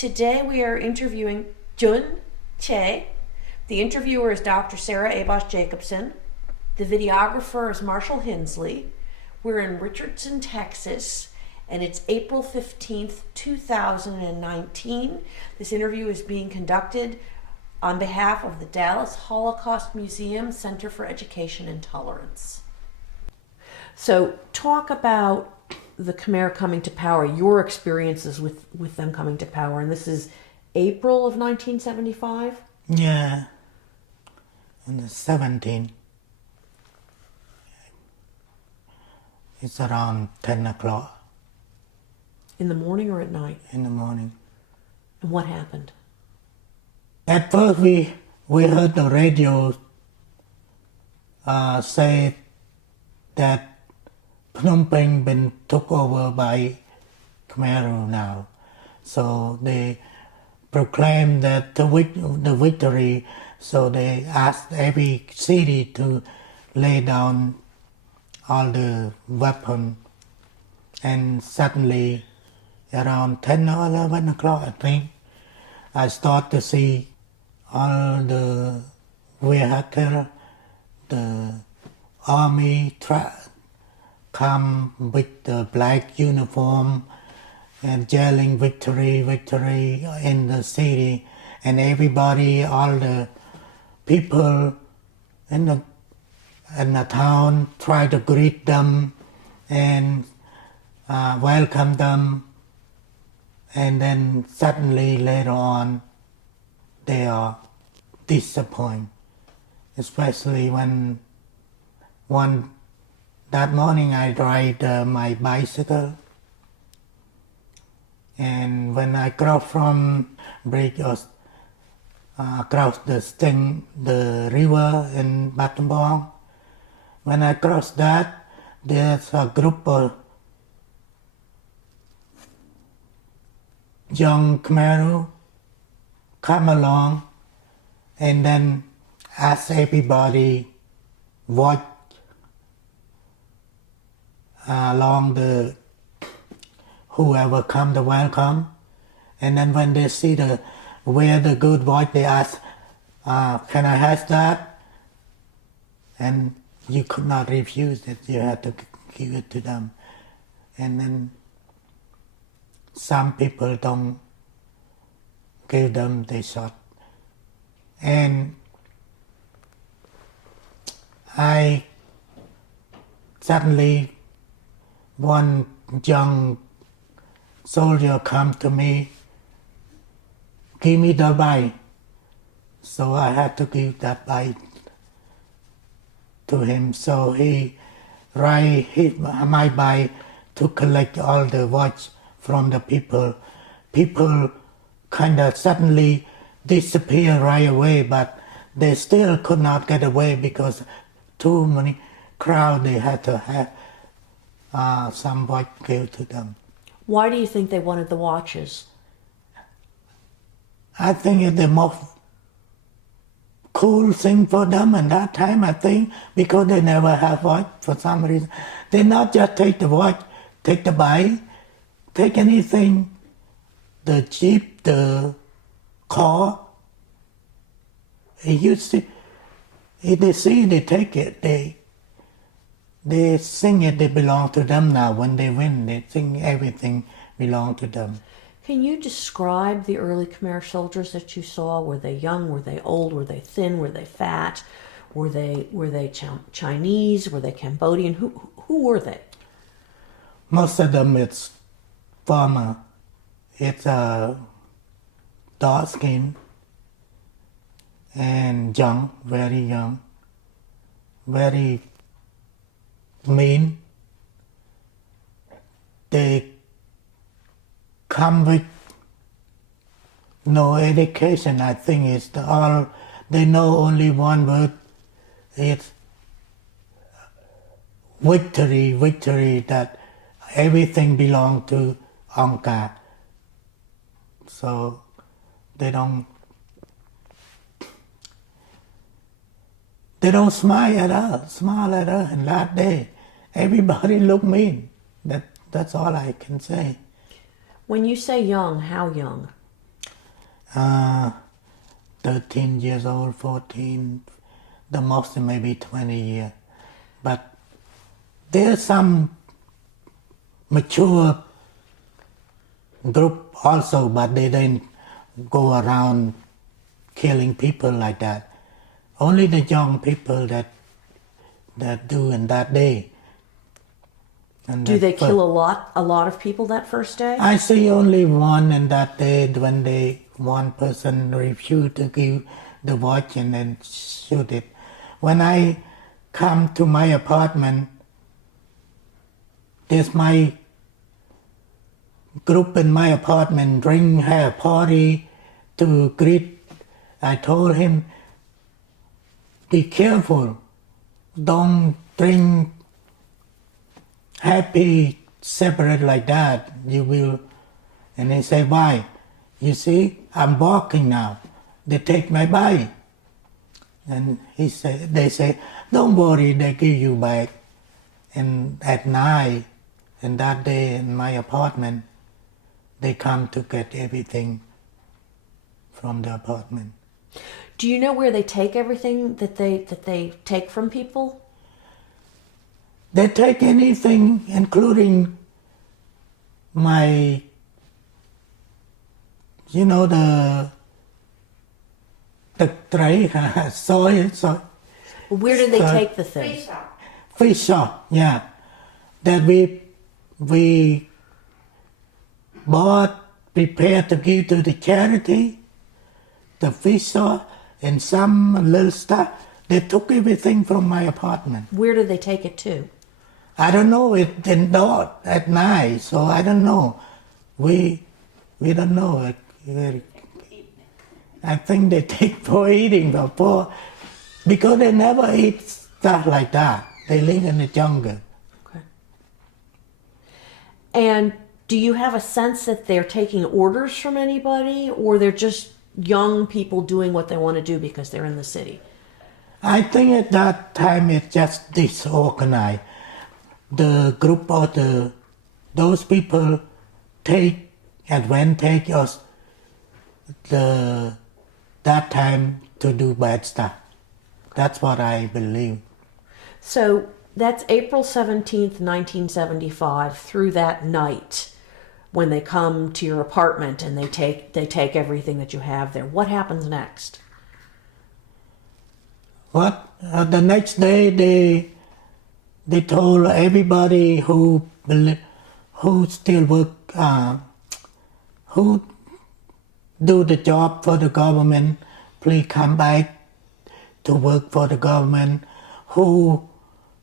Today we are interviewing Jun Che. The interviewer is Dr. Sarah Abosh Jacobson. The videographer is Marshall Hensley. We're in Richardson, Texas, and it's April 15th, 2019. This interview is being conducted on behalf of the Dallas Holocaust Museum Center for Education and Tolerance. So talk about the Khmer coming to power, your experiences with them coming to power. And this is April of 1975? Yeah, in the 17. It's around 10 o'clock. In the morning or at night? In the morning. And what happened? At first we heard the radio say that Phnom Penh been took over by Khmer now. So they proclaimed that the victory, so they asked every city to lay down all the weapons. And suddenly, around 10 or 11 o'clock, I think, I start to see all the vehicle, the army come with the black uniform and yelling victory, victory in the city, and everybody, all the people in the town try to greet them and welcome them, and then suddenly later on they are disappointed, especially when that morning I ride my bicycle, and when I cross from bridge across the river in Battambang, when I cross that, there's a group of young Khmer come along and then ask everybody watch along the whoever come to welcome, and then when they see wear the good watch, they ask, can I have that? And you could not refuse it, you had to give it to them. And then some people don't give them the shot. And I suddenly, one young soldier come to me, give me the bike. So I had to give that bike to him. So he ride my bike to collect all the watch from the people. People kind of suddenly disappear right away, but they still could not get away because too many crowd, they had to have some watch give to them. Why do you think they wanted the watches? I think it's the most cool thing for them at that time, I think, because they never have watch for some reason. They not just take the watch, take the bike, take anything, the jeep, the car. You see, if they see, they take it, they sing it, they belong to them now. When they win, they sing everything belong to them. Can you describe the early Khmer soldiers that you saw? Were they young? Were they old? Were they thin? Were they fat? Were they Chinese? Were they Cambodian? Who were they? Most of them it's farmer. It's dark skin and young, very mean. They come with no education. I think it's all they know only one word. It's victory, victory. That everything belongs to Angkar. So they don't smile at us. And that day, everybody look mean. That's all I can say. When you say young, how young? uh, 13 years old, 14, the most maybe 20 years. But there's some mature group also, but they didn't go around killing people like that. Only the young people that do in that day. And Do they kill a lot of people that first day? I see only one in that day when one person refused to give the watch and then shoot it. When I come to my apartment, there's my group in my apartment drink, have party to greet. I told him, be careful, don't drink happy separate like that, you will. And he said, why? You see, I'm walking now, they take my bike. And they say, don't worry, they give you back. And at night, and that day in my apartment, they come to get everything from the apartment. Do you know where they take everything that they take from people? They take anything, including my, the tray, soy. Where do they take the things? Fish shop, yeah. That we bought, prepared to give to the charity, the fish shop, and some little stuff. They took everything from my apartment. Where do they take it to? I don't know, it indoors at night, so I don't know. We don't know. I think they take for eating, because they never eat stuff like that. They live in the jungle. Okay. And do you have a sense that they're taking orders from anybody, or they're just young people doing what they want to do because they're in the city? I think at that time it's just disorganized. The group of those people take advantage of that time to do bad stuff. That's what I believe. So that's April 17th, 1975, through that night when they come to your apartment and they take everything that you have there. What happens next? The next day they told everybody who still work, who do the job for the government, please come back to work for the government. Who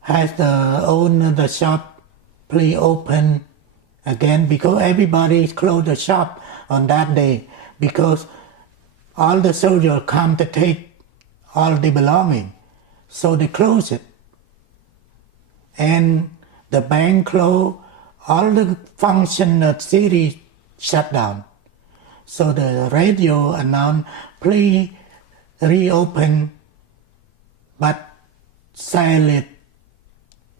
has the shop, please open again, because everybody closed the shop on that day because all the soldiers come to take all the belonging, so they close it. And the bank closed, all the function of the city shut down. So the radio announced, please reopen, but sell it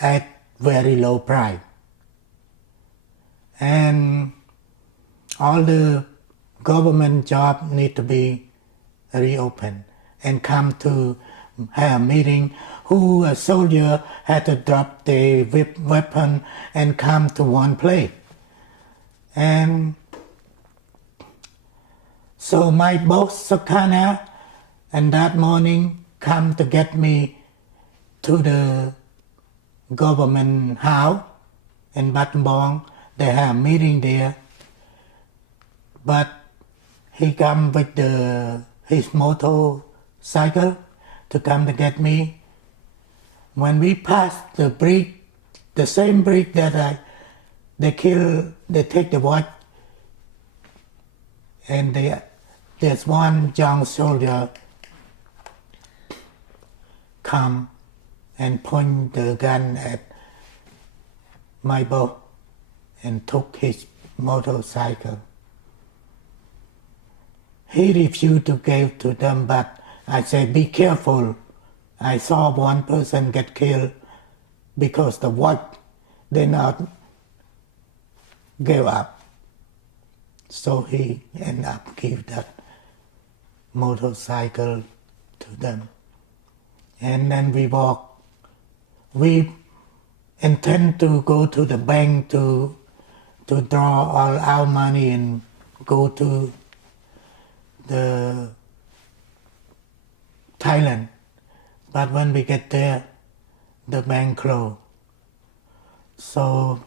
at very low price. And all the government jobs need to be reopened and come to have a meeting. Who a soldier had to drop the weapon and come to one place. And so my boss, Sakana, and that morning come to get me to the government house in Battambang. They have a meeting there. But he come with his motorcycle to come to get me. When we passed the bridge, the same bridge that they take the watch, and there's one young soldier come and point the gun at my boss and took his motorcycle. He refused to give to them, but I said, be careful. I saw one person get killed because the watch did not give up. So he ended up give that motorcycle to them. And then we walk. We intend to go to the bank to draw all our money and go to the Thailand. But when we get there, the bank closed. So,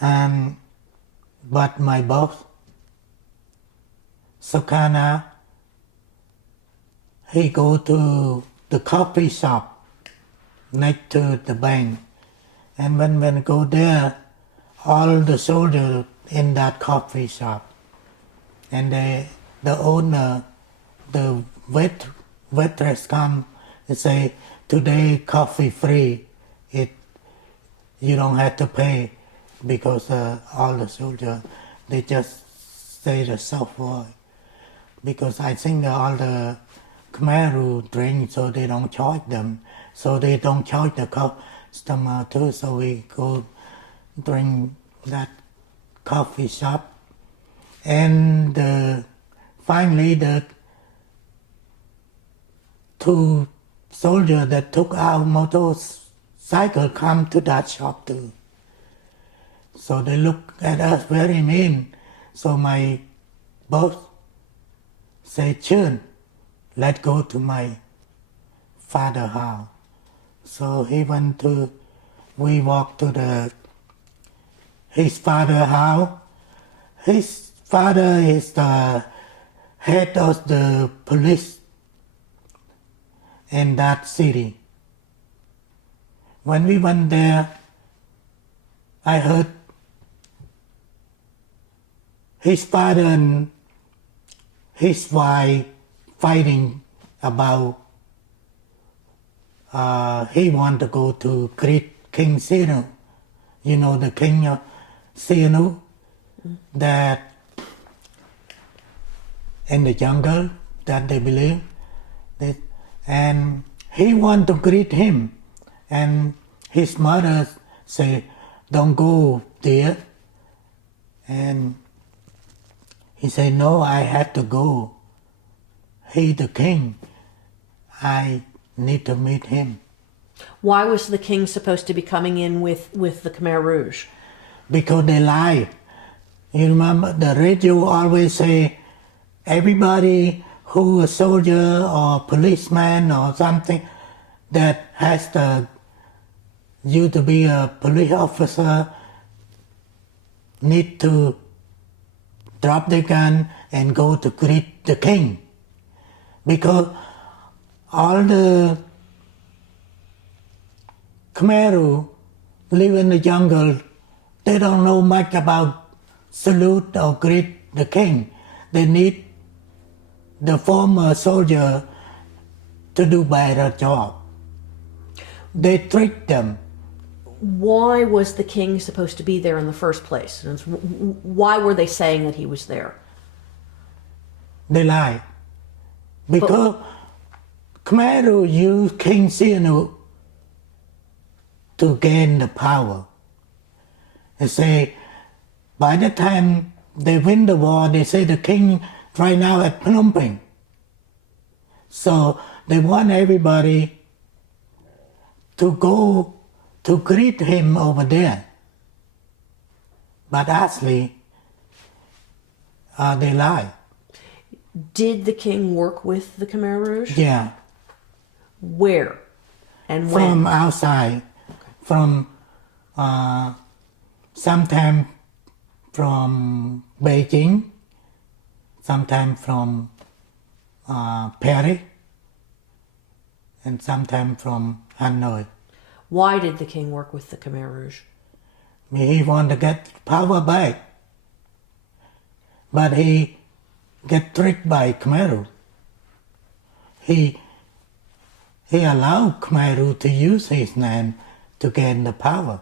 but my boss, Sakana, he go to the coffee shop next to the bank. And when we go there, all the soldiers in that coffee shop, and the owner, the waitress come and say, today coffee free, you don't have to pay, because all the soldiers, they just say the soft word. Because I think all the Khmer who drink, so they don't charge them, so they don't charge the customer too, so we go drink that coffee shop. And finally the two soldiers that took our motorcycle come to that shop too. So they look at us very mean. So my boss said, Chun, let's go to my father's house. So we walked to his father's house. His father is the head of the police in that city. When we went there, I heard his father and his wife fighting about he want to go to greet King Sihanouk. You know the king of Sihanouk, that in the jungle that they believe. And he want to greet him. And his mother say, don't go there. And he said, no, I have to go. He the king. I need to meet him. Why was the king supposed to be coming in with the Khmer Rouge? Because they lie. You remember the radio always say, everybody who a soldier or policeman or something that has you to be a police officer need to drop the gun and go to greet the king. Because all the Khmer who live in the jungle, they don't know much about salute or greet the king. They need the former soldier to do better job. They trick them. Why was the king supposed to be there in the first place? Why were they saying that he was there? They lie. Because Khmer use King Sihanouk to gain the power. They say, by the time they win the war, they say the king right now at Phnom Penh. So they want everybody to go to greet him over there. But actually, they lie. Did the king work with the Khmer Rouge? Yeah. Where and when? From outside. From sometime from Beijing, sometime from Paris, and sometime from Hanoi. Why did the king work with the Khmer Rouge? He wanted to get power back, but he get tricked by Khmer. He allowed Khmer to use his name to gain the power.